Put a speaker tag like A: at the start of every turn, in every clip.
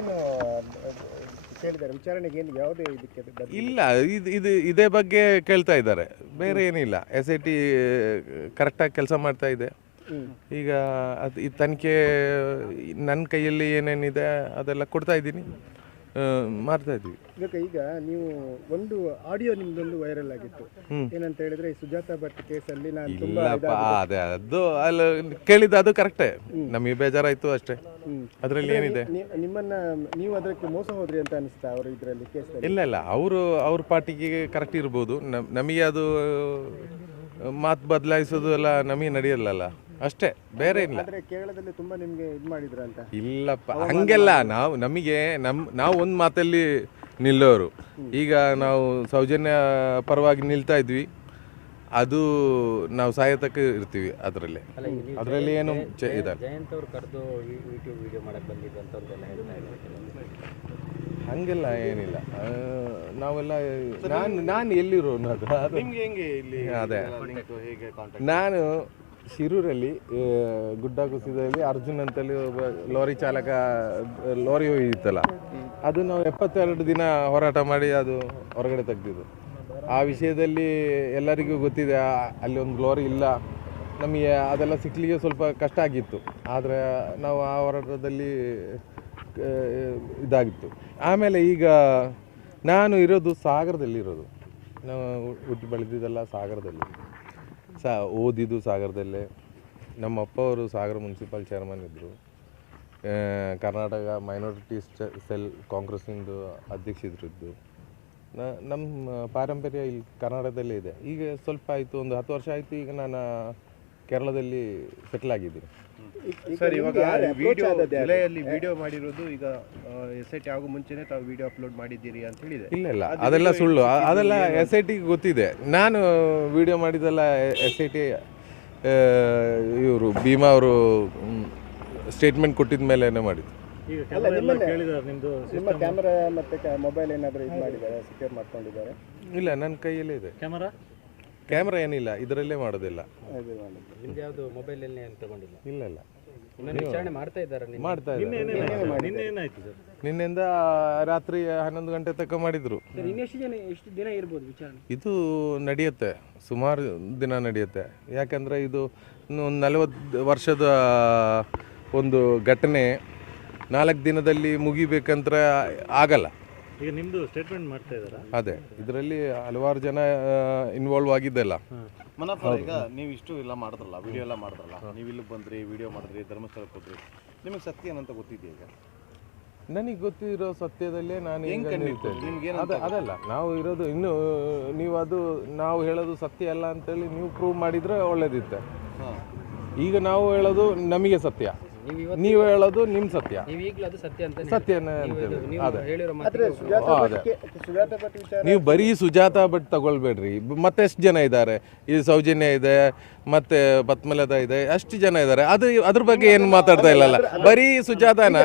A: ಏನು ಕೇಳಿದ್ದಾರೆ ವಿಚಾರಣೆಗೆ ಏನು ಯಾವುದೇ ಇದಕ್ಕೆ ಬಂದಿಲ್ಲ?
B: ಇಲ್ಲ ಇದು ಇದು ಇದೇ ಬಗ್ಗೆ ಕೇಳ್ತಾ ಇದ್ದಾರೆ. ಬೇರೆ ಏನಿಲ್ಲ. ಎಸ್ ಐ ಟಿ ಕರೆಕ್ಟಾಗಿ ಕೆಲಸ ಮಾಡ್ತಾ ಇದೆ. ಈಗ ಅದು ಈ ತನಿಖೆ ನನ್ನ ಕೈಯಲ್ಲಿ ಏನೇನಿದೆ ಅದೆಲ್ಲ ಕೊಡ್ತಾ ಇದ್ದೀನಿ. ಮಾಡ್ತಾ ಇದ್ವಿ.
A: ಇದಕ್ಕೆ ಈಗ ನೀವು ಒಂದು ಆಡಿಯೋ ನಿಮ್ದೊಂದು ವೈರಲ್ ಆಗಿತ್ತು. ಏನಂತ ಹೇಳಿದ್ರೆ ಈ ಸುಜಾತ ಭಟ್ ಕೇಸಲ್ಲಿ ನಾನು ತುಂಬಾ
B: ಇಲ್ಲಪ್ಪ ಅದೇ ಅದು ಅಲ್ಲಿ ಕೇಳಿದ್ದು ಅದು ಕರೆಕ್ಟೇ ನಮಗೆ ಬೇಜಾರಾಯಿತು ಅಷ್ಟೇ. ಅದರಲ್ಲಿ ಏನಿದೆ?
A: ನಿ- ನಿಮ್ಮನ್ನ ನೀವು ಅದಕ್ಕೆ ಮೋಸ ಹೋದ್ರಿ ಅಂತ ಅನಿಸ್ತಾ ಅವರು ಇದರಲ್ಲಿ ಕೇಸಲ್ಲಿ?
B: ಇಲ್ಲ ಇಲ್ಲ. ಅವರು ಅವ್ರ ಪಾರ್ಟಿಗೆ ಕರೆಕ್ಟ್ ಇರ್ಬೋದು. ನಮ್ ನಮಗೆ ಅದು ಮಾತು ಬದಲಾಯಿಸೋದು ಎಲ್ಲ ನಮಗೆ ನಡೆಯಲ್ಲಲ್ಲ. ಅಷ್ಟೇ ಬೇರೆ ಇಲ್ಲ.
A: ಆದ್ರೆ ಕೇರಳದಲ್ಲಿ ತುಂಬಾ ನಿಮ್ಗೆ ಇದು ಮಾಡಿದ್ರ ಅಂತ
B: ಇಲ್ಲಪ್ಪ ಹಂಗೆಲ್ಲ ನಾವು ನಮಗೆ ನಮ್ ನಾವು ಒಂದು ಮಾತಲ್ಲಿ ನಿಲ್ಲೋರು. ಈಗ ನಾವು ಸೌಜನ್ಯ ಪರವಾಗಿ ನಿಲ್ತಾ ಇದ್ವಿ. ಅದು ನಾವು ಸಾಯತಕ್ಕ ಇರ್ತೀವಿ ಅದರಲ್ಲಿ. ಅದರಲ್ಲಿ ಏನು ಚೆ- ಇದೆ
C: ಜಯಂತ್ ಅವ್ರು ಕರೆದು ಯೂಟ್ಯೂಬ್ ವಿಡಿಯೋ ಮಾಡಕ್ ಬಂದಿದ್ದು ಅಂತವ್ರದ್ದೆಲ್ಲ ಹೇಳ್ತಾ ಇದ್ದಾರೆ
B: ಹಂಗೆಲ್ಲ ಏನಿಲ್ಲ. ಆ, ನಾವೆಲ್ಲ ನಾನು ನಾನು ಎಲ್ಲಿರೋನು ಅದು?
D: ನಿಮ್ಗೆ ಹೆಂಗೆ ಇಲ್ಲಿ
B: ಅದೇ.
D: ಹೇಗೆ ಕಾಂಟ್ಯಾಕ್ಟ್
B: ನಾನು ಶಿರೂರಲ್ಲಿ ಗುಡ್ಡ ಕುಸಿದಲ್ಲಿ ಅರ್ಜುನ್ ಅಂತಲ್ಲಿ ಒಬ್ಬ ಲಾರಿ ಚಾಲಕ, ಲಾರಿ ಇತ್ತಲ್ಲ, ಅದು ನಾವು ಎಪ್ಪತ್ತೆರಡು ದಿನ ಹೋರಾಟ ಮಾಡಿ ಅದು ಹೊರಗಡೆ ತೆಗ್ದಿದ್ದು. ಆ ವಿಷಯದಲ್ಲಿ ಎಲ್ಲರಿಗೂ ಗೊತ್ತಿದೆ ಅಲ್ಲಿ ಒಂದು ಲಾರಿ ಇಲ್ಲ, ನಮಗೆ ಅದೆಲ್ಲ ಸಿಕ್ಲಿಕ್ಕೆ ಸ್ವಲ್ಪ ಕಷ್ಟ ಆಗಿತ್ತು. ಆದರೆ ನಾವು ಆ ಹೋರಾಟದಲ್ಲಿ ಇದಾಗಿತ್ತು. ಆಮೇಲೆ ಈಗ ನಾನು ಇರೋದು ಸಾಗರದಲ್ಲಿರೋದು. ನಾವು ಹುಟ್ಟಿ ಬೆಳೆದಿದ್ದೆಲ್ಲ ಸಾಗರದಲ್ಲಿ. ಸಾ ಓದಿದ್ದು ಸಾಗರದಲ್ಲೇ. ನಮ್ಮ ಅಪ್ಪ ಅವರು ಸಾಗರ ಮುನ್ಸಿಪಲ್ ಚೇರ್ಮನ್ ಇದ್ದರು ಕರ್ನಾಟಕ ಮೈನಾರಿಟಿ ಸೆಲ್ ಕಾಂಗ್ರೆಸ್ಸಿಂದು ಅಧ್ಯಕ್ಷರಿದ್ದು ನಮ್ಮ ಪಾರಂಪರ್ಯ ಇಲ್ಲಿ ಕರ್ನಾಟಕದಲ್ಲೇ ಇದೆ. ಈಗ ಸ್ವಲ್ಪ ಆಯಿತು, ಒಂದು ಹತ್ತು ವರ್ಷ ಆಯಿತು, ಈಗ ನಾನು ಕೇರಳದಲ್ಲಿ ಸೆಟ್ಲ್ ಆಗಿದ್ದೀನಿ.
D: ಸರ್ ಇವಾಗ ವಿಡಿಯೋ ಜುಲೈಯಲ್ಲಿ ವಿಡಿಯೋ ಮಾಡಿರೋದು ಈಗ ಎಸ್ ಐ ಟಿ ಆಗೋ ಮುಂಚೆನೇ ತಾವು ವಿಡಿಯೋ ಅಪ್ಲೋಡ್ ಮಾಡಿದ್ದೀರಿ ಅಂತ ಹೇಳಿದೆ.
B: ಇಲ್ಲ ಇಲ್ಲ ಅದೆಲ್ಲ ಸುಳ್ಳು. ಅದೆಲ್ಲ ಎಸ್ ಐ ಟಿಗೆ ಗೊತ್ತಿದೆ. ನಾನು ವಿಡಿಯೋ ಮಾಡಿದ್ದೆಲ್ಲ ಎಸ್ ಐ ಟಿ ಇವರು ಭೀಮಾ ಅವರು ಸ್ಟೇಟ್ಮೆಂಟ್ ಕೊಟ್ಟಿದ ಮೇಲೆ ಮಾಡಿದ್ದು.
A: ನಿಮ್ಮ ಕ್ಯಾಮೆರಾ ಮತ್ತೆ ಮೊಬೈಲ್ ಏನಾದರೂ ಇದು ಮಾಡಿದ್ದಾರೆ ಸೆಕ್ಯೂರ್ ಮಾಡ್ಕೊಂಡಿದ್ದಾರೆ?
B: ಇಲ್ಲ ನನ್ನ ಕೈಯಲ್ಲೇ ಇದೆ.
C: ಕ್ಯಾಮರಾ
B: ಕ್ಯಾಮ್ರಾ ಏನಿಲ್ಲ ಇದರಲ್ಲೇ ಮಾಡೋದಿಲ್ಲ.
C: ನಿಮ್ದು ಯಾವುದು ಏನು ತಗೊಂಡಿಲ್ಲ?
B: ಇಲ್ಲ ಇಲ್ಲ.
C: ಇನ್ನೊಂದು ವಿಚಾರಣೆ ಮಾಡ್ತಾ ಇದ್ದಾರೆ ನಿನ್ನೆ.
B: ಮಾಡ್ತಾ ಇದ್ದಾರೆ. ನಿನ್ನೆಯಿಂದ ರಾತ್ರಿ ಹನ್ನೊಂದು ಗಂಟೆ ತನಕ ಮಾಡಿದ್ರು.
A: ಇನ್ನೆಷ್ಟು ಜನ ಎಷ್ಟು ದಿನ ಇರ್ಬೋದು ವಿಚಾರಣೆ?
B: ಇದು ನಡೆಯುತ್ತೆ ಸುಮಾರು ದಿನ ನಡೆಯುತ್ತೆ. ಯಾಕಂದರೆ ಇದು ಒಂದು ನಲವತ್ತು ವರ್ಷದ ಒಂದು ಘಟನೆ ನಾಲ್ಕು ದಿನದಲ್ಲಿ ಮುಗಿಬೇಕಂತ ಆಗಲ್ಲ.
E: ಈಗ ನಿಮ್ಮದು ಸ್ಟೇಟ್ಮೆಂಟ್ ಮಾಡ್ತಾ ಇದ್ದಾರಾ?
B: ಅದೇ ಇದರಲ್ಲಿ ಹಲವಾರು ಜನ ಇನ್ವಾಲ್ವ್ ಆಗಿದ್ದೆಲ್ಲ.
D: ಮನಪ್ಪ ಈಗ ನೀವು ಇಷ್ಟು ಎಲ್ಲ ಮಾಡಿದ್ರಲ್ಲ ವಿಡಿಯೋ ಎಲ್ಲ ಮಾಡಿದ್ರಲ್ಲ ನೀವು ಇಲ್ಲಿಗೆ ಬಂದ್ರಿ ವಿಡಿಯೋ ಮಾಡಿದ್ರಿ ಧರ್ಮಸ್ಥಳಕ್ಕೆ ಹೋದ್ರಿ ನಿಮಗೆ ಸತ್ಯ ಏನಂತ ಗೊತ್ತಿದೆಯಾ ಈಗ?
B: ನನಗೆ ಗೊತ್ತಿರೋ ಸತ್ಯದಲ್ಲೇ ನಾನು ಅದ ಅದಲ್ಲ ನಾವು ಇರೋದು ಇನ್ನು ನೀವು ಅದು ನಾವು ಹೇಳೋದು ಸತ್ಯ ಅಲ್ಲ ಅಂತೇಳಿ ನೀವು ಪ್ರೂವ್ ಮಾಡಿದ್ರೆ ಒಳ್ಳೇದಿತ್ತೆ.
D: ಹಾಂ.
B: ಈಗ ನಾವು ಹೇಳೋದು ನಮಗೆ ಸತ್ಯ.
C: ನೀವು
B: ಹೇಳೋದು ನಿಮ್ಮ ಸತ್ಯ.
C: ನೀವು ಈಗಲೂ ಅದು ಸತ್ಯ ಅಂತ
B: ಸತ್ಯನೇ
C: ನೀವು
B: ಅದೇ.
C: ಹೇಳಿರೋ
A: ಆದ್ರೆ ಸುಜಾತ
B: ಹಾ,
A: ಸುಜಾತ ಭಟ್ ವಿಚಾರ
B: ನೀವು ಬರೀ ಸುಜಾತ ಭಟ್ ತಗೊಳ್ಬೇಡ್ರಿ. ಮತ್ತೆ ಮತ್ತೆಷ್ಟು ಜನ ಇದ್ದಾರೆ? ಈ ಸೌಜನ್ಯ ಇದೆ ಮತ್ತೆ ಪದ್ಮಲತಾ ಇದೆ ಅಷ್ಟು ಜನ ಇದ್ದಾರೆ. ಅದು ಅದ್ರ ಬಗ್ಗೆ ಏನು ಮಾತಾಡ್ತಾ ಇಲ್ಲಲ್ಲ? ಬರೀ ಸುಜಾತನ?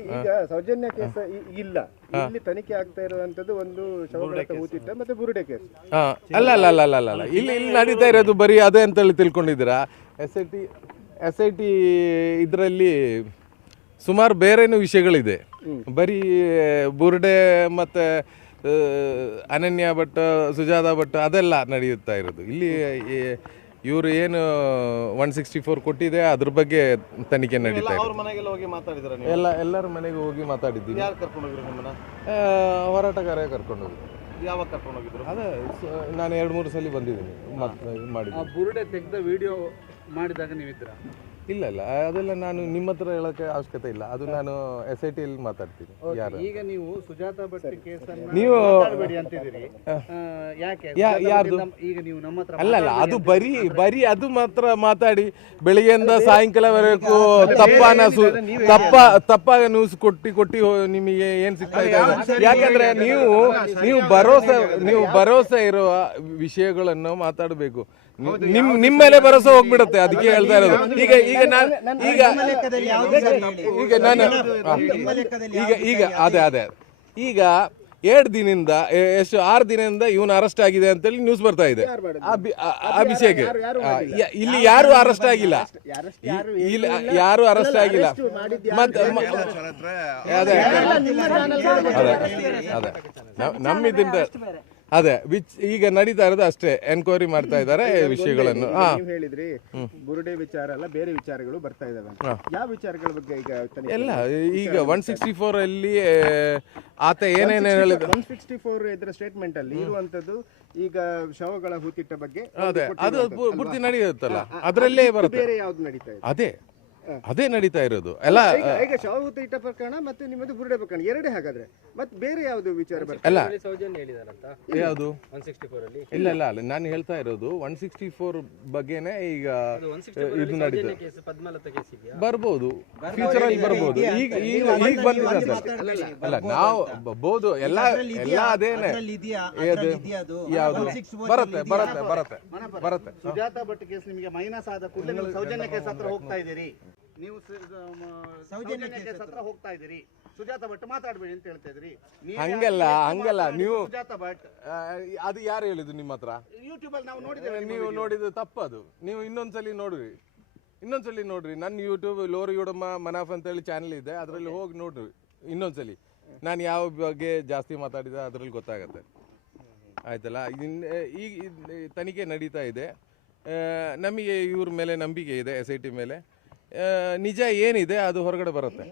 A: ಈಗ ಸೌಜನ್ಯ ಕೇಸ್ ಇಲ್ಲ. ಇಲ್ಲಿ ತನಿಖೆ ಆಗ್ತಾ ಇರುವಂತದ್ದು ಒಂದು ಹೂತಿಟ್ಟ ಮತ್ತೆ ಬುರುಡೆ ಕೇಸ್.
B: ಹಾ. ಅಲ್ಲ ಅಲ್ಲ ಅಲ್ಲ ಅಲ್ಲ ಅಲ್ಲ. ಇಲ್ಲಿ ಇಲ್ಲಿ ನಡೀತಾ ಇರೋದು ಬರೀ ಅದೇ ಅಂತೇಳಿ ತಿಳ್ಕೊಂಡಿದ್ದೀರಾ? S I T S I T ಇದರಲ್ಲಿ ಸುಮಾರು ಬೇರೆನೂ ವಿಷಯಗಳಿದೆ. ಬರೀ ಬುರ್ಡೆ ಮತ್ತು ಅನನ್ಯ ಭಟ್ ಸುಜಾತ ಭಟ್ ಅದೆಲ್ಲ ನಡೆಯುತ್ತಾ ಇರೋದು. ಇಲ್ಲಿ ಇವರು ಏನು ಒನ್ ಸಿಕ್ಸ್ಟಿ ಫೋರ್ ಕೊಟ್ಟಿದೆ ಅದ್ರ ಬಗ್ಗೆ ತನಿಖೆ ನಡೀತಾ
D: ಅವ್ರ
B: ಇದೆ.
D: ಮನೆಗೆಲ್ಲ ಹೋಗಿ ಮಾತಾಡಿದ್ರ ನೀವು?
B: ಎಲ್ಲ ಎಲ್ಲರ ಮನೆಗೆ ಹೋಗಿ ಮಾತಾಡಿದ್ದೀವಿ
D: ಯಾರು ಕರ್ಕೊಂಡು ಹೋಗಿದ್ರು ನಿಮ್ಮನ್ನ?
B: ಆ, ಹೋರಾಟಗಾರ ಕರ್ಕೊಂಡು ಹೋಗಿ
D: ಯಾವಾಗ ಕರ್ಕೊಂಡು ಹೋಗಿದ್ರು?
B: ಅದೇ ನಾನು ಎರಡು ಮೂರು ಸಲ ಬಂದಿದ್ದೀನಿ. ಮಾಡಿ
F: ಬುರುಡೆ ತೆಗೆದ ವಿಡಿಯೋ ಮಾಡಿದಾಗ ನೀವಿದ್ರ
B: ಇಲ್ಲ ಇಲ್ಲ. ಅದೆಲ್ಲ ನಾನು ನಿಮ್ಮ ಹತ್ರ ಹೇಳೋಕೆ ಅವಶ್ಯಕತೆ ಇಲ್ಲ. ಅದು ನಾನು ಎಸ್ ಐ ಟಿಯಲ್ಲಿ ಮಾತಾಡ್ತೀನಿ. ಯಾರು?
F: ಈಗ ನೀವು ಸುಜಾತ ಭಟ್ ಕೇಸನ್ನ
B: ನೀವು
F: ಮಾತಾಡ್ಬೇಡಿ ಅಂತಿದ್ದೀರಿ. ಯಾಕೆ?
B: ಯಾ- ಯಾರ್ದು?
F: ಈಗ ನೀವು ನಮ್ಮ ಹತ್ರ
B: ಅಲ್ಲ ಅಲ್ಲ. ಅದು ಬರೀ ಬರೀ ಅದು ಮಾತ್ರ ಮಾತಾಡಿ. ಬೆಳಿಗ್ಗೆಯಿಂದ ಸಾಯಂಕಾಲವರೆಗೂ ತಪ್ಪಾನ ಸು ತಪ್ಪ ತಪ್ಪಾಗ ನ್ಯೂಸ್ ಕೊಟ್ಟಿ ಕೊಟ್ಟಿ ಹೋ- ನಿಮಗೆ ಏನ್ ಸಿಗ್ತಾ ಇದೆ ಅದು? ಯಾಕಂದ್ರೆ ನೀವು ನೀವು ಭರೋಸೆ ನೀವು ಭರೋಸೆ ಇರುವ ವಿಷಯಗಳನ್ನು ಮಾತಾಡಬೇಕು. ನಿಮ್ ನಿಮ್ಮ ಮೇಲೆ ಭರೋಸೆ ಹೋಗ್ಬಿಡುತ್ತೆ ಅದಕ್ಕೆ ಹೇಳ್ತಾ ಇರೋದು. ಈಗ ಈಗ ನಾನು ಈಗ ಈಗ ನಾನು ಈಗ ಈಗ ಅದೇ ಅದೇ. ಈಗ ಎರಡು ದಿನದಿಂದ ಎಷ್ಟು ಆರು ದಿನದಿಂದ ಇವನು ಅರೆಸ್ಟ್ ಆಗಿದೆ ಅಂತೇಳಿ ನ್ಯೂಸ್ ಬರ್ತಾ ಇದೆ. ಅಭಿಷೇಕ್? ಇಲ್ಲಿ ಯಾರು ಅರೆಸ್ಟ್ ಆಗಿಲ್ಲ.
A: ಯಾರು
B: ಇಲ್ಲಿ
A: ಇಲ್ಲ.
B: ಯಾರು ಅರೆಸ್ಟ್ ಆಗಿಲ್ಲ. ಮತ್ತೆ ಅದೇ
A: ನಿಮ್ಮ
B: ಅದೇ. ಅದೇ ವಿಚ್ ಈಗ ನಡೀತಾ ಇರೋದು ಅಷ್ಟೇ. ಎನ್ಕ್ವೈರಿ ಮಾಡ್ತಾ ಇದ್ದಾರೆ ವಿಷಯಗಳನ್ನು. ಹಾ.
A: ನೀವು ಹೇಳಿದ್ರಿ ಬುರುಡೆ ವಿಚಾರ ಅಲ್ಲ ಬೇರೆ ವಿಚಾರಗಳು ಬರ್ತಾ ಇದಾವೆ. ಯಾವ ವಿಚಾರಗಳ ಬಗ್ಗೆ ಈಗ ತನಿಖೆ
B: ಎಲ್ಲ ಈಗ ಒನ್ ಸಿಕ್ಸ್ಟಿ ಫೋರ್ ಅಲ್ಲಿ ಆತ ಏನೇನು ಹೇಳಿದ
A: ಸಿಕ್ಸ್ಟಿ ಫೋರ್ ಇದರ ಸ್ಟೇಟ್ಮೆಂಟ್ ಅಲ್ಲಿ ಇರುವಂತದ್ದು ಈಗ ಶವಗಳ ಹೂತಿಟ್ಟ ಬಗ್ಗೆ
B: ಅದೇ ಅದು ಪು- ಪೂರ್ತಿ ನಡೆಯುತ್ತಲ್ಲ? ಅದರಲ್ಲೇ ಬರುತ್ತೆ.
A: ಬೇರೆ ಯಾವ್ದು ನಡೀತಾ ಇದೆ?
B: ಅದೇ ಅದೇ ನಡೀತಾ ಇರೋದು. ಅಲ್ಲ
A: ಈಗ ಈಗ ಇಟ್ಟ ಪ್ರಕರಣ ಮತ್ತೆ ನಿಮ್ಮದು ಬುರುಡೆ ಪ್ರಕರಣ ಎರಡೇ ಹಾಗಾದ್ರೆ. ಮತ್ತೆ ಬೇರೆ ಯಾವ್ದು ವಿಚಾರ
C: ಹೇಳಿದಾರಂತ?
B: ಯಾವುದು?
C: ಅಲ್ಲಿ.
B: ಇಲ್ಲ ಇಲ್ಲ ಅಲ್ಲ ನಾನು ಹೇಳ್ತಾ ಇರೋದು ಒನ್ ಸಿಕ್ಸ್ಟಿ ಫೋರ್ ಬಗ್ಗೆನೆ ಈಗ ಇದು ನಡೀತದೆ.
C: ಪದ್ಮಲತಾ ಕೇಸ್ ಇದೆಯಾ?
B: ಬರ್ಬೋದು. ಫ್ಯೂಚರ್ ಅಲ್ಲಿ ಬರ್ಬೋದು. ಈಗ ಈಗ ಈಗ ಬಂದಿದೆ ಅಲ್ಲ ನಾವು ಬಹುದು ಎಲ್ಲ ಎಲ್ಲ ಅದೇನೆ? ಯಾವುದು? ಬರುತ್ತೆ ಬರುತ್ತೆ ಬರುತ್ತೆ ಬರುತ್ತೆ.
F: ಸುಜಾತ ಭಟ್ ಕೇಸ್ ನಿಮಗೆ ಮೈನಸ್ ಆದ ಕೂಡಲೇ ಸೌಜನ್ಯ ಕೇಸ್ ಹತ್ರ ಹೋಗ್ತಾ ಇದ್ದೀರಿ. ನೀವು ಸ- ಮ- ಸೌಜನ್ಯ ಹತ್ರ ಹೋಗ್ತಾ ಇದ್ದೀರಿ. ಸುಜಾತ ಭಟ್ ಮಾತಾಡ್ಬೇಡಿ ಅಂತ ಹೇಳ್ತಾ ಇದ್ರಿ
B: ಹಂಗಲ್ಲ, ಹಂಗಲ್ಲ, ನೀವು-
F: ಸುಜಾತ ಭಟ್.
B: ಅದು ಯಾರು ಹೇಳಿದ್ದು ನಿಮ್ಮ ಹತ್ರ?
F: ಯೂಟ್ಯೂಬ್ ಅಲ್ಲಿ ನಾವು ನೋಡಿದ್ದೇವೆ
B: ನೀವು
F: ನೋಡಿದ್ರೆ
B: ನೋಡಿದ್ದು ತಪ್ಪದು. ನೀವು ಇನ್ನೊಂದ್ಸಲಿ ನೋಡ್ರಿ. ಇನ್ನೊಂದ್ಸಲಿ ನೋಡ್ರಿ. ನನ್ನ ಯೂಟ್ಯೂಬ್ ಲೋರಿ ಯುಡಮ್ಮ ಮನಾಫ್ ಅಂತೇಳಿ ಚಾನೆಲ್ ಇದೆ. ಅದರಲ್ಲಿ ಹೋಗಿ ನೋಡ್ರಿ. ಇನ್ನೊಂದ್ಸಲಿ. ನಾನು ಯಾವ ಬಗ್ಗೆ ಜಾಸ್ತಿ ಮಾತಾಡಿದ ಅದರಲ್ಲಿ ಗೊತ್ತಾಗತ್ತೆ. ಆಯ್ತಲ್ಲ? ಈಗ ಇದ್- ತನಿಖೆ ನಡೀತಾ ಇದೆ. ನಮಗೆ ಇವ್ರ ಮೇಲೆ ನಂಬಿಕೆ ಇದೆ ಎಸ್ ಐ ಟಿ ಮೇಲೆ. ನಿಜ ಏನಿದೆ ಅದು ಹೊರಗಡೆ ಬರುತ್ತೆ.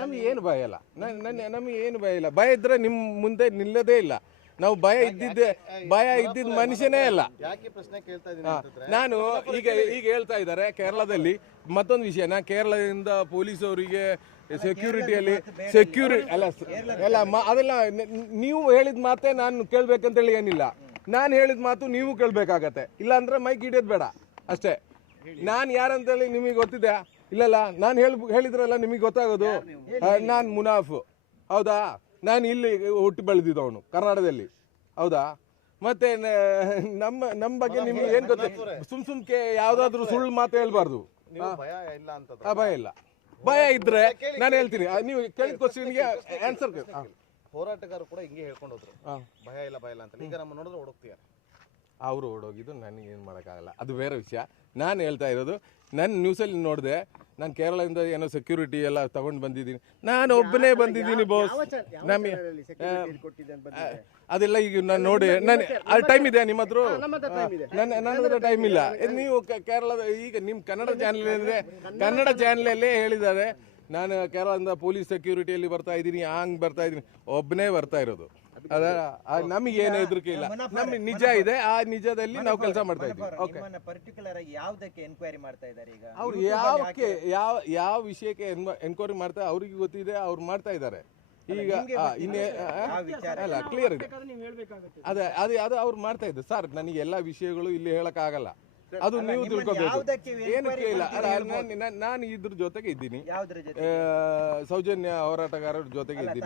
B: ನಮ್ಗೆ. ಏನು ಭಯ ಇಲ್ಲ. ನಮ್ಗೆ ನನ್ನ ನಮಗೆ ಏನು ಭಯ ಇಲ್ಲ. ಭಯ ಇದ್ರೆ ನಿಮ್ಮ ಮುಂದೆ ನಿಲ್ಲದೇ ಇಲ್ಲ. ನಾವು ಭಯ ಇದ್ದಿದ್ದೆ ಭಯ ಇದ್ದಿದ್ದ ಮನುಷ್ಯನೇ ಅಲ್ಲ ನಾನು ಈಗ ಈಗ ಹೇಳ್ತಾ ಇದ್ದಾರೆ ಕೇರಳದಲ್ಲಿ. ಮತ್ತೊಂದು ವಿಷಯ ನಾ ಕೇರಳದಿಂದ ಪೊಲೀಸ್ ಅವರಿಗೆ ಸೆಕ್ಯೂರಿಟಿಯಲ್ಲಿ ಸೆಕ್ಯೂರಿ ಅಲ್ಲ ಅಲ್ಲ ಅದೆಲ್ಲ ನೀವು ಹೇಳಿದ ಮಾತೇ ನಾನು ಕೇಳ್ಬೇಕಂತೇಳಿ ಏನಿಲ್ಲ. ನಾನು ಹೇಳಿದ ಮಾತು ನೀವು ಕೇಳ್ಬೇಕಾಗತ್ತೆ. ಇಲ್ಲಾಂದ್ರೆ ಮೈಕ್ ಹಿಡಿಯೋದು ಬೇಡ. ಅಷ್ಟೇ. ನಾನು ಯಾರಂತೇಳಿ ನಿಮಗೆ ಗೊತ್ತಿದೆ? ಇಲ್ಲಲ್ಲ ನಾನು ಹೇಳಿ ಹೇಳಿದ್ರಲ್ಲ ನಿಮಗೆ ಗೊತ್ತಾಗೋದು? ನಾನು ಮುನಾಫ್. ಹೌದಾ? ನಾನು ಇಲ್ಲಿ ಹುಟ್ಟಿ ಬೆಳೆದಿದ್ದವನು ಕರ್ನಾಟಕದಲ್ಲಿ. ಹೌದಾ? ಮತ್ತೆ ನಮ್ಮ ನಮ್ಮ ಬಗ್ಗೆ ನಿಮ್ಗೆ ಏನ್ ಗೊತ್ತೆ ಸುಮ್ ಸುಮ್ಕೆ ಯಾವ್ದಾದ್ರು ಸುಳ್ಳು ಮಾತು ಹೇಳ್ಬಾರ್ದು.
D: ಭಯ ಇಲ್ಲ
B: ಭಯ ಇದ್ರೆ ನಾನು ಹೇಳ್ತೀನಿ. ನೀವು ಕೇಳಿದ ಕ್ವಶನ್ಗೆ ಆನ್ಸರ್
D: ಹೋರಾಟಗಾರರು ಕೂಡ ಹಿಂಗೆ ಹೇಳ್ಕೊಂಡು ಹೋದ್ರು ಭಯ ಇಲ್ಲ ಭಯ ಇಲ್ಲ ಅಂತ. ಈಗ ನಮ್ಮ ನೋಡಿದ್ರೆ ಹುಡುಕ್ತೀಯ
B: ಅವರು ಓಡೋಗಿದ್ದು ನನಗೆ ಏನು ಮಾಡೋಕ್ಕಾಗಲ್ಲ. ಅದು ಬೇರೆ ವಿಷಯ. ನಾನು ಹೇಳ್ತಾ ಇರೋದು ನನ್ನ ನ್ಯೂಸಲ್ಲಿ ನೋಡಿದೆ ನಾನು ಕೇರಳದಿಂದ ಏನೋ ಸೆಕ್ಯೂರಿಟಿ ಎಲ್ಲ ತಗೊಂಡು ಬಂದಿದ್ದೀನಿ. ನಾನು ಒಬ್ಬನೇ ಬಂದಿದ್ದೀನಿ ಬಾಸ್ ನಮಗೆ ಅದೆಲ್ಲ ಈಗ ನಾನು ನೋಡಿ ನಾನು ಅದು ಟೈಮ್ ಇದೆ ನಿಮ್ಮ ಹತ್ರ. ನನ್ನ ನನ್ನ ಹತ್ರ ಟೈಮ್ ಇಲ್ಲ. ನೀವು ಕೇರಳದ ಈಗ ನಿಮ್ಮ ಕನ್ನಡ ಚಾನಲ್ ಅಂದರೆ ಕನ್ನಡ ಚಾನಲಲ್ಲೇ ಹೇಳಿದ್ದಾರೆ. ನಾನು ಕೇರಳದಿಂದ ಪೊಲೀಸ್ ಸೆಕ್ಯೂರಿಟಿಯಲ್ಲಿ ಬರ್ತಾ ಇದ್ದೀನಿ ಹಂಗೆ ಬರ್ತಾ ಇದ್ದೀನಿ. ಒಬ್ಬನೇ ಬರ್ತಾ ಇರೋದು. ನಮಗೆ ಏನು ಹೆದರಿಕೆ ಇಲ್ಲ. ನಮಗೆ ನಿಜ ಇದೆ ಆ ನಿಜದಲ್ಲಿ ನಾವು ಕೆಲಸ ಮಾಡ್ತಾ ಇದ್ದೀವಿ. ಓಕೆ
G: ಪರ್ಟಿಕ್ಯುಲರ್ ಆಗಿ ಯಾವ್ದಕ್ಕೆ ಎನ್ಕ್ವೈರಿ ಮಾಡ್ತಾ ಇದ್ದಾರೆ ಈಗ?
B: ಅವ್ರು ಯಾವಕ್ಕೆ ಯಾವ ಯಾವ ವಿಷಯಕ್ಕೆ ಎನ್ಕ್ವೈರಿ ಮಾಡ್ತಾ ಅವ್ರಿಗೆ ಗೊತ್ತಿದೆ ಅವ್ರು ಮಾಡ್ತಾ ಇದ್ದಾರೆ. ಈಗ ಆ, ಇನ್ನೇ ಅಲ್ಲ ಕ್ಲಿಯರ್ ಇದೆ. ಅದೇ ಅದೇ ಅದು ಅವ್ರು ಮಾಡ್ತಾ ಇದ್ದಾರೆ. ಸರ್ ನನಗೆ ಎಲ್ಲ ವಿಷಯಗಳು ಇಲ್ಲಿ ಹೇಳಕ್ಕಾಗಲ್ಲ. ಅದು ನೀವು ತಿಳ್ಕೊಬೇಕು.
G: ಏನು
B: ಏನಕ್ಕೆ ಇಲ್ಲ ಅಲ್ಲ ನಾನು- ಇದ್ರ ಜೊತೆಗೆ ಇದ್ದೀನಿ. ಸೌಜನ್ಯ ಹೋರಾಟಗಾರರ ಜೊತೆಗೆ ಇದ್ದೀನಿ.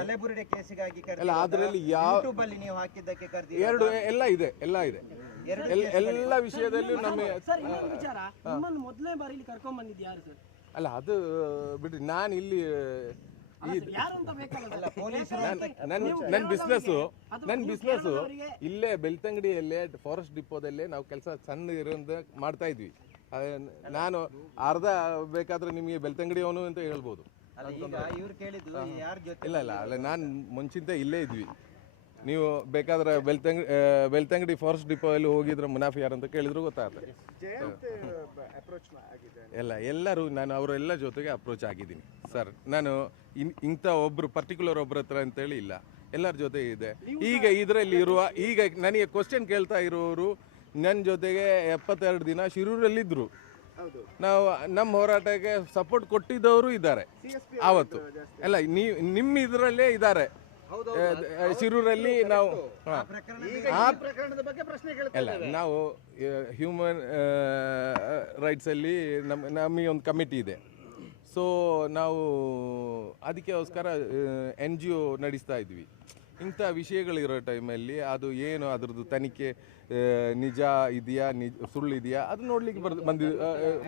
B: ಅಲ್ಲ ಅದ್ರಲ್ಲಿ ಯಾವ
G: ಯೂಟ್ಯೂಬ್ ಅಲ್ಲಿ ನೀವು ಹಾಕಿದ್ದಕ್ಕೆ ಕರೆದಿ
B: ಎರಡು ಎಲ್ಲ ಇದೆ ಎಲ್ಲ ಇದೆ. ಎಲ್ಲ ವಿಷಯದಲ್ಲೂ ನಮ್ಮ
H: ವಿಚಾರ. ನಿಮ್ಮನ್ನು ಮೊದಲನೇ ಬಾರಿ ಇಲ್ಲಿ ಕರ್ಕೊಂಡ್ ಬಂದಿದ್ದು ಯಾರು ಸರ್?
B: ಅಲ್ಲ ಅದು ಬಿಡ್ರಿ ನಾನು ಇಲ್ಲಿ ನನ್ನ ಬಿಸ್ನೆಸ್ ಬಿಸ್ನೆಸ್ಸು ನನ್ನ ಬಿಸ್ನೆಸ್ಸು ಇಲ್ಲೇ ಬೆಳ್ತಂಗಡಿಯಲ್ಲೇ ಫಾರೆಸ್ಟ್ ಡಿಪೋದಲ್ಲೇ ನಾವು ಕೆಲಸ ಸಣ್ಣ ಇರೋದ ಮಾಡ್ತಾ ಇದ್ವಿ. ನಾನು ಅರ್ಧ ಬೇಕಾದ್ರೆ ನಿಮಗೆ ಬೆಳ್ತಂಗಡಿ ಅವನು ಅಂತ ಹೇಳ್ಬೋದು.
G: ಅಲ್ಲ ಈಗ ಇವ್ರು ಕೇಳಿದ್ದು ಯಾರ ಜೊತೆ
B: ಇಲ್ಲ ಇಲ್ಲ ಅಲ್ಲ ನಾನು ಮುಂಚಿಂತ ಇಲ್ಲೇ ಇದ್ವಿ. ನೀವು ಬೇಕಾದ್ರೆ ಬೆಳ್ತಂಗಡಿ ಬೆಳ್ತಂಗಡಿ ಫಾರೆಸ್ಟ್ ಡಿಪೋ ಅಲ್ಲಿ ಹೋಗಿದ್ರೆ ಮುನಾಫಿ ಯಾರು ಅಂತ ಕೇಳಿದ್ರು ಗೊತ್ತಾಗುತ್ತೆ. ಎಲ್ಲ ಎಲ್ಲರೂ ನಾನು ಅವರೆಲ್ಲ ಜೊತೆಗೆ ಅಪ್ರೋಚ್ ಆಗಿದ್ದೀನಿ. ಸರ್ ನಾನು ಇನ್ ಇಂಥ ಒಬ್ರು ಪರ್ಟಿಕ್ಯುಲರ್ ಒಬ್ರ ಹತ್ರ ಅಂತೇಳಿ ಇಲ್ಲ. ಎಲ್ಲರ ಜೊತೆ ಇದೆ. ಈಗ ಇದರಲ್ಲಿ ಇರುವ ಈಗ ನನಗೆ ಕ್ವಶನ್ ಕೇಳ್ತಾ ಇರೋರು ನನ್ನ ಜೊತೆಗೆ ಎಪ್ಪತ್ತೆರಡು ದಿನ ಶಿರೂರಲ್ಲಿದ್ದರು ನಾವು ನಮ್ಮ ಹೋರಾಟಕ್ಕೆ ಸಪೋರ್ಟ್ ಕೊಟ್ಟಿದ್ದವರು ಇದ್ದಾರೆ. ಆವತ್ತು. ಅಲ್ಲ ನೀವು ನಿಮ್ಮ ಇದರಲ್ಲೇ ಇದ್ದಾರೆ. ಶಿರೂರಲ್ಲಿ ನಾವು ಆ
F: ಪ್ರಕರಣದ ಬಗ್ಗೆ ಪ್ರಶ್ನೆ
B: ಅಲ್ಲ ನಾವು ಹ್ಯೂಮನ್ ರೈಟ್ಸಲ್ಲಿ ನಮ್ಮ ನಮಗೆ ಒಂದು ಕಮಿಟಿ ಇದೆ. ಸೊ ನಾವು ಅದಕ್ಕೋಸ್ಕರ ಎನ್ ಜಿ ಒ ನಡೆಸ್ತಾ ಇದ್ವಿ. ಇಂಥ ವಿಷಯಗಳಿರೋ ಟೈಮಲ್ಲಿ ಅದು ಏನು ಅದರದ್ದು ತನಿಖೆ ನಿಜ ಇದೆಯಾ ನಿಜ ಸುಳ್ಳು ಇದೆಯಾ ಅದು ನೋಡಲಿಕ್ಕೆ ಬರ್ ಬಂದು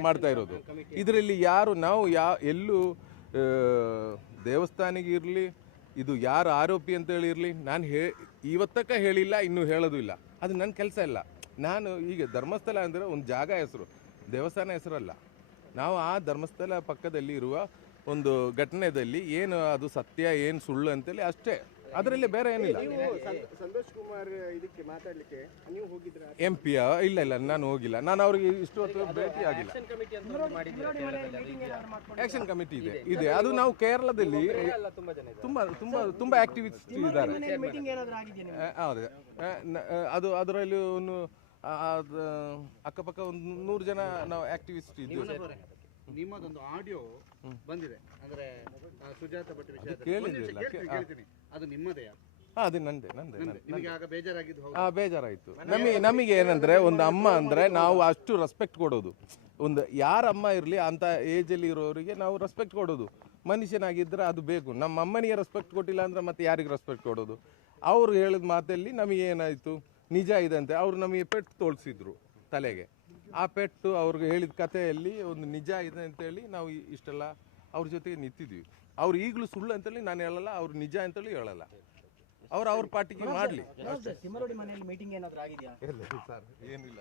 B: ಮಾಡ್ತಾ ಇರೋದು. ಇದರಲ್ಲಿ ಯಾರು ನಾವು ಯಾ ಎಲ್ಲೂ ದೇವಸ್ಥಾನಗಿರಲಿ ದೇವಸ್ಥಾನಿಗೆ ಇರಲಿ ಇದು ಯಾರು ಆರೋಪಿ ಅಂತ ಇರಲಿ ನಾನು ಹೇ, ಇವತ್ತಕ್ಕ ಹೇಳಿಲ್ಲ, ಇನ್ನೂ ಹೇಳೋದು ಇಲ್ಲ. ಅದು ನನ್ನ ಕೆಲಸ ಇಲ್ಲ. ನಾನು ಈಗ ಧರ್ಮಸ್ಥಳ ಅಂದರೆ ಒಂದು ಜಾಗ ಹೆಸರು, ದೇವಸ್ಥಾನ ಹೆಸರಲ್ಲ ನಾವು ಆ ಧರ್ಮಸ್ಥಳ ಪಕ್ಕದಲ್ಲಿ ಇರುವ ಒಂದು ಘಟನೆಯಲ್ಲಿ ಏನು ಅದು ಸತ್ಯ, ಏನು ಸುಳ್ಳು ಅಂತೇಳಿ ಅಷ್ಟೇ. ಅದರಲ್ಲಿ ಬೇರೆ ಏನಿಲ್ಲ.
A: ಸಂತೋಷ್ ಕುಮಾರ್ ಇದಕ್ಕೆ ಮಾತಾಡ್ಲಿಕ್ಕೆ ನೀವು ಹೋಗಿದ್ರ?
B: ಎಂ ಪಿ ಇಲ್ಲ ಇಲ್ಲ ನಾನು ಹೋಗಿಲ್ಲ. ನಾನು ಅವ್ರಿಗೆ ಇಷ್ಟು ಹೊತ್ತು ಭೇಟಿ ಆಗಿಲ್ಲ. ಆಕ್ಷನ್ ಕಮಿಟಿ ಇದೆ. ಇದೆ. ಅದು ನಾವು ಕೇರಳದಲ್ಲಿ ತುಂಬಾ ತುಂಬಾ ತುಂಬಾ ಆಕ್ಟಿವಿಸ್ಟ್ ಇದ್ದಾರೆ.
H: ಮೀಟಿಂಗ್ ಏನಾದ್ರು ಆಗಿದೆಯಾ
B: ಹೌದು. ಅದು ಅದರಲ್ಲಿ ಒಂದು ಅದು ಅಕ್ಕಪಕ್ಕ ಒಂದು ನೂರು ಜನ ನಾವು ಆಕ್ಟಿವಿಸ್ಟ್ ಇದ್ದೀವಿ.
F: ನಿಮ್ಮದೊಂದು ಆಡಿಯೋ ಬಂದಿದೆ. ಅಂದ್ರೆ ಸುಜಾತ ಭಟ್ ವಿಷಯ ಕೇಳ್ತೀನಿ, ಅದು ನಿಮ್ಮದೇ.
B: ಹಾ, ಅದು ನಂದೆ ನಂದೆ ನಂದೆ.
F: ನಿಮಗೆ
B: ಬೇಜಾರಾಯ್ತು. ನಮಗೆ ನಮಗೆ ಏನಂದ್ರೆ ಒಂದು ಅಮ್ಮ ಅಂದ್ರೆ ನಾವು ಅಷ್ಟು ರೆಸ್ಪೆಕ್ಟ್ ಕೊಡೋದು. ಒಂದು ಯಾರ ಅಮ್ಮ ಇರಲಿ ಅಂತ ಏಜಲ್ಲಿ ಇರೋರಿಗೆ ನಾವು ರೆಸ್ಪೆಕ್ಟ್ ಕೊಡೋದು. ಮನುಷ್ಯನಾಗಿದ್ರೆ ಅದು ಬೇಕು. ನಮ್ಮ ಅಮ್ಮನಿಗೆ ರೆಸ್ಪೆಕ್ಟ್ ಕೊಟ್ಟಿಲ್ಲ ಅಂದ್ರೆ ಮತ್ತೆ ಯಾರಿಗೆ ರೆಸ್ಪೆಕ್ಟ್ ಕೊಡೋದು? ಅವ್ರು ಹೇಳಿದ ಮಾತಲ್ಲಿ ನಮಗೆ ಏನಾಯ್ತು ನಿಜ ಇದೆ ಅಂತೆ. ಅವ್ರು ನಮಗೆ ಪೆಟ್ಟು ತೋರಿಸಿದ್ರು ತಲೆಗೆ. ಆ ಪೆಟ್ಟು ಅವ್ರಿಗೆ ಹೇಳಿದ ಕಥೆಯಲ್ಲಿ ಒಂದು ನಿಜ ಇದೆ ಅಂತೇಳಿ ನಾವು ಇಷ್ಟೆಲ್ಲ ಅವ್ರ ಜೊತೆಗೆ ನಿಂತಿದ್ವಿ. ಅವ್ರು ಈಗಲೂ ಸುಳ್ಳು ಅಂತೇಳಿ ನಾನು ಹೇಳಲ್ಲ ಅವ್ರು ನಿಜ ಅಂತೇಳಿ ಹೇಳಲ್ಲ. ಅವ್ರು ಅವ್ರ ಪಾರ್ಟಿಗೆ ಮಾಡಲಿ.
H: ಮನೆಯಲ್ಲಿ ಮೀಟಿಂಗ್ ಏನಾದರೂ ಆಗಿದೆಯಾ?
B: ಸರ್ ಏನಿಲ್ಲ.